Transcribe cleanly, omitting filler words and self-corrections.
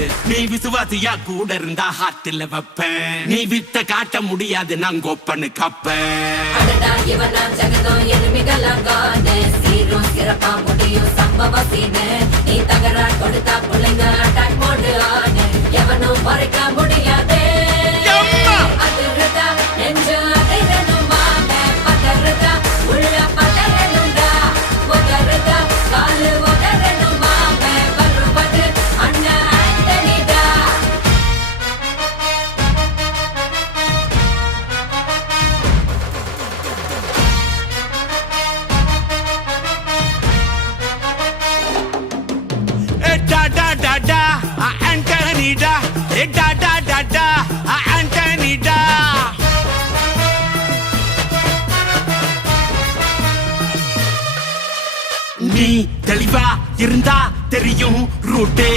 முடியாது. நீ விசுவாசியா கூட இருந்தா ஹார்ட்ல வைப்பேன். நீ வித்த காட்ட முடியாது, நான் கோப்பன்னு கப்பேன். ஜகதம் எருமிகளாம் காது சீரும் சிறப்பா முடியும் சம்பவ சீனு. நீ தகரா கொடுத்தா பிள்ளைங்க அட்டாக் மோடு ஆடு. எவனும் மறைக்க முடியாது. அதிர்றதா நெஞ்சு அடைரணும் வாங்க பதறதா உள்ள பதறணும்டா. உதறதா காலு உதறணும் வாங்க வருவது அண்ணன் ஆண்டனிடா. Da da da da, Anthony da. Da da da da, Anthony da. நீ தெளிவா இருந்தா தெரியும் ரூட்டே.